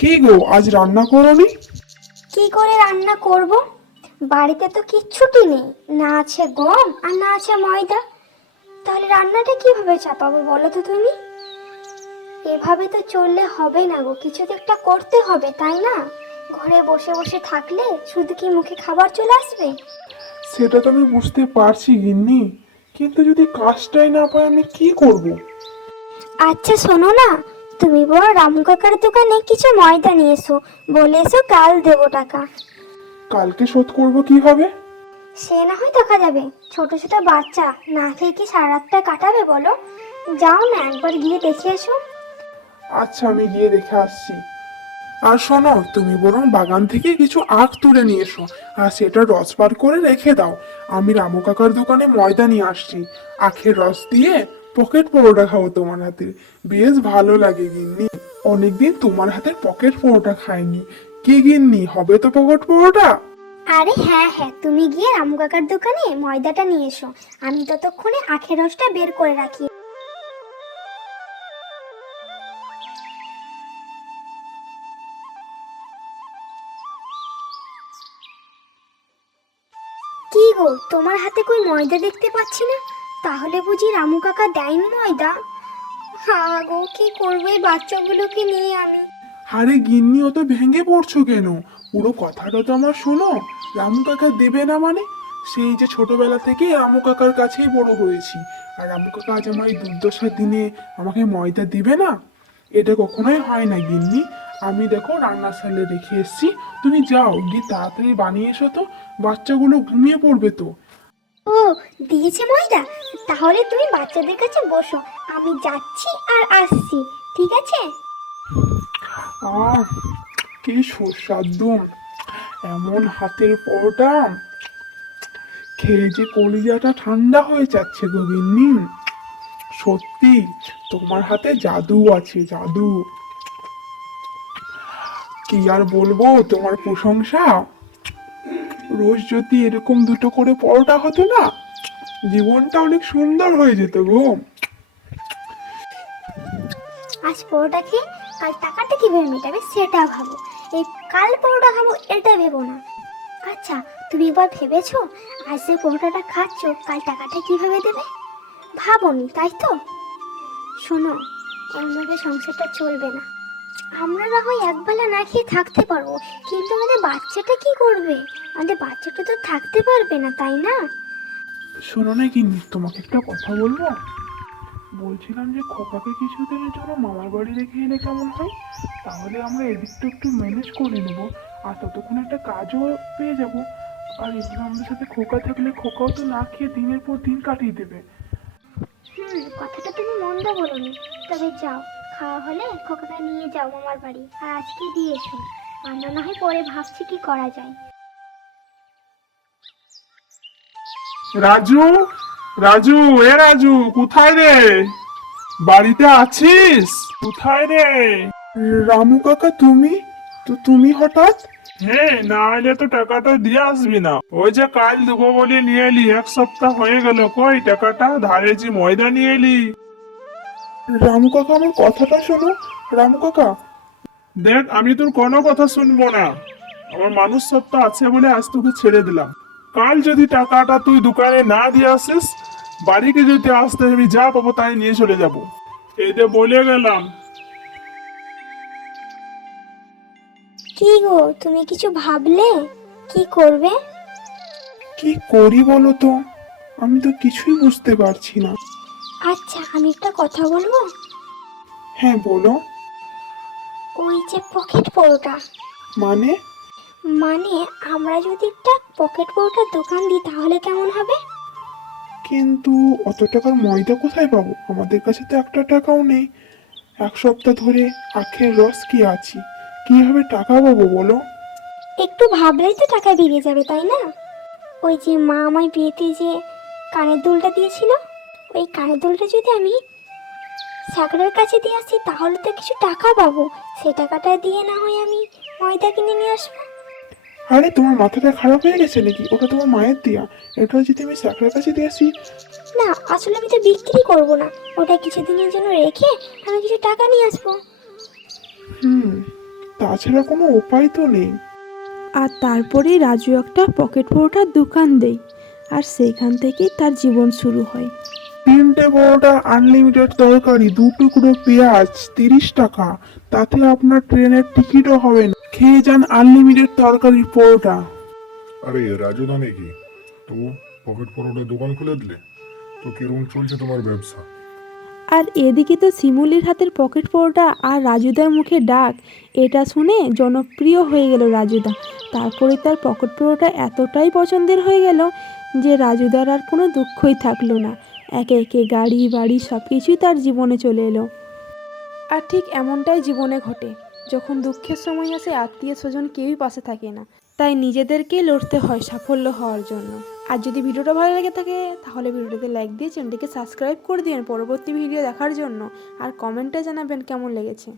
কি গো, আজ রান্না করোনি? কি করে রান্না করব? বাড়িতে তো কিচ্ছুটি নেই, না আছে গম আর না আছে ময়দা। তাহলে রান্নাটা কিভাবে চাপাবো বলো তো তুমি? এভাবে তো চললে হবে না গো, কিছু তো একটা করতে হবে তাই না? ঘরে বসে বসে থাকলে শুধু কি মুখে খাবার চলে আসবে? সেটা তো আমি বুঝতে পারছি গিন্নি, কিন্তু যদি কাজটাই না পাই আমি কি করব? আচ্ছা শোনো না, তুমি বড় রামু কাকার দোকানে কিছু ময়দা নিয়ে এসো, বলে এসো কাল দেবো টাকা। কালকে শোধ করব কিভাবে? সে না হয় দেখা যাবে, ছোট ছোট বাচ্চা না খেয়ে কি সারা রাতটা কাটাবে বলো? যাও না একবার গিয়ে দেখে এসো। আচ্ছা, আমি গিয়ে দেখে আসছি। আর শোনো, তুমি বরং বাগান থেকে কিছু আখ তুলে নিয়ে এসো, আর সেটা রস বার করে রেখে দাও। আমি রামু কাকার দোকানে ময়দা নিয়ে আসছি। আখের রস দিয়ে পকেট পরোটা খাবো তোমার হাতের। বেশ ভালো লাগে গিন্নি। অনেকদিন তোমার হাতের পকেট পরোটা খাইনি। কি গিন্নি, হবে তো পকেট পরোটা? আরে হ্যাঁ হ্যাঁ, তুমি গিয়ে রামু কাকার দোকানে ময়দাটা নিয়ে এসো, আমি ততক্ষণে আখের রসটা বের করে রাখি। কি গো, তোমার হাতে কই ময়দা দেখতে পাচ্ছি না? তাহলে বুঝি রামু কাকা দেয়নি ময়দা? হ্যাঁ গো, কি করবো এই বাচ্চাগুলোকে নিয়ে আমি? আরে গিন্নি, অত ভেঙে পড়ছো কেন? পুরো কথাটা তো আমার শোনো। রামু কাকা দেবে না মানে? সেই যে ছোটবেলা থেকে রামু কাকার কাছেই বড় হয়েছি, আর রামু কাকা আজ আমার এই দুর্দশার দিনে আমাকে ময়দা দিবে না? এটা কখনোই হয় না গিন্নি। আমি দেখো রান্নার সালে রেখে এসেছি। তুমি যাও গিয়ে তাড়াতাড়ি বানিয়ে এসো তো, বাচ্চাগুলো ঘুমিয়ে পড়বে তো। ও, দিয়েছে ময়দা? তাহলে তুমি বাচ্চাদের কাছে বসো, আমি যাচ্ছি আর আসছি, ঠিক আছে? আহ, কি সুস্বাদু! এমন হাতের পরোটা খেয়ে যে কলিজাটা ঠান্ডা হয়ে যাচ্ছে গো গিন্নি। সত্যি, তোমার হাতে জাদু আছে, জাদু। কি আর বলবো তোমার প্রশংসা। রোজ যদি এরকম দুটো করে পরোটা হতো না, জীবনটা অনেক সুন্দর হয়ে যেত গো। আজ পরোটা খেয়ে কাল টাকাটা কিভাবে মেটাবে সেটা ভাবো, এই কাল পরোটা খাবো এটা ভেবো না। আচ্ছা, তুমি একবার ভেবেছো আজ যে পরোটাটা খাচ্ছো কাল টাকাটা কিভাবে দেবে? ভাবোনি তাই তো? শোনো, এমনভাবে সংসারটা চলবে না। আমরা না হয় একবেলা না খেয়ে থাকতে পারবো, কিন্তু আমাদের বাচ্চাটা কি করবে? আমাদের বাচ্চাটা তো থাকতে পারবে না তাই না? শোনো না গিন্নি, তোমাকে একটা কথা বলবো? বলছিলাম যে খোকাকে কিছুদিনের জন্য মামার বাড়ি রেখে এলে কেমন হয়? তাহলে আমরা এদিকটা একটু ম্যানেজ করে নেবো, আর ততক্ষণ একটা কাজও পেয়ে যাব। আর এগুলো আমাদের সাথে খোকা থাকলে খোকাও তো না খেয়ে দিনের পর দিন কাটিয়ে দেবে। কথাটা তুমি মন্দ বলোনি। তবে যাও, খাওয়া হলে খোকাকে নিয়ে যাও মামার বাড়ি, আর আজকে দিয়ে এসো। আমরা না হয় পরে ভাবছি কি করা যায়। রাজু, রাজু, এ রাজু, কোথায় রে? বাড়িতে আছিস? কোথায় রে? রামু কাকা, তুমি? তো তুমি হঠাৎ? হ্যাঁ, না এলে তো টাকাটা দিয়ে আসবি না। ওই যে কাল দেবো বলে নিয়ে এলি, এক সপ্তাহ হয়ে গেল, কই টাকাটা? ধারে যে ময়দা নিয়ে এলি। রামু কাকা, আমার কথাটা শোনো। রামু কাকা, দেখ, আমি তোর কোনো কথা শুনবো না। আমার মানুষ সত্তা আছে বলে আজ তোকে ছেড়ে দিলাম। কাল যদি টাকাটা তুই দোকানে না দিয়ে আসিস, বাড়িতে যদি আসতে আমি যা পাবো তাই নিয়ে চলে যাব। এই যে বলে গেলাম। কি গো, তুমি কিছু ভাবলে? কি করবে? কি করি বলো তো? আমি তো কিছুই বুঝতে পারছি না। আচ্ছা, আমি একটা কথা বলবো? হ্যাঁ, বলো। ওই যে পকেট পরোটা, মানে? মানে আমরা যদি একটা পকেট পরোটার দোকান দিই তাহলে কেমন হবে? কিন্তু অত টাকার ময়দা কোথায় পাবো? আমাদের কাছে তো একটা টাকাও নেই। এক সপ্তাহ ধরে আখের রস কি আছি, কিভাবে টাকা পাবো বলো? একটু ভাবলেই তো টাকা বেরিয়ে যাবে তাই না? ওই যে মা আমায় বিয়েতে যে কানের দুলটা দিয়েছিল, ওই কানের দুলটা যদি আমি সাগরের কাছে দিয়ে আসি তাহলে তো কিছু টাকা পাবো। সে টাকাটা দিয়ে না হয় আমি ময়দা কিনে নিয়ে আসবো। আরে, তোমার মাথাটা খারাপ হয়ে গেছে নাকি? ওটা তোমার মায়ের দিয়া। এটা যদি আমি স্যাকরার কাছে দিয়ে আসি। না, আসলে আমি তো বিক্রি করব না, ওটা কিছুদিনের জন্য রেখে আমি কিছু টাকা নিয়ে আসবো। হুম, তাছাড়া কোনো উপায় তো নেই। আর তারপরেই রাজু একটা পকেট পরোটার দোকান দেয়, আর সেইখান থেকেই তার জীবন শুরু হয়। 3টে পরোটা, আনলিমিটেড তরকারি, 2 টুকরো পেঁয়াজ, 30 টাকা। তাতে আপনার ট্রেনের টিকিটও হবে না। খেয়ে যান আনলিমিটেড তরকারির পরোটা। আরে রাজু দা নাকি? তো পকেট পরোটার দোকান খুলে দিলে? তো কিরকম চলছে তোমার ব্যবসা? আর এদিকে তো শিমুলির হাতের পকেট পরোটা আর রাজুদার মুখে ডাক, এটা শুনে জনপ্রিয় হয়ে গেল রাজুদা। তারপরে তার পকেট পরোটা এতটাই পছন্দের হয়ে গেল যে রাজুদার আর কোনো দুঃখই থাকলো না। একে একে গাড়ি বাড়ি সব কিছুই তার জীবনে চলে এলো। আর ঠিক এমনটাই জীবনে ঘটে, যখন দুঃখের সময় আসে আত্মীয় স্বজন কেউই পাশে থাকে না, তাই নিজেদেরকেই লড়তে হয় সাফল্য হওয়ার জন্য। আর যদি ভিডিওটা ভালো লেগে থাকে তাহলে ভিডিওটাতে লাইক দিয়ে চ্যানেলটিকে সাবস্ক্রাইব করে দিন পরবর্তী ভিডিও দেখার জন্য, আর কমেন্টে জানাবেন কেমন লেগেছে।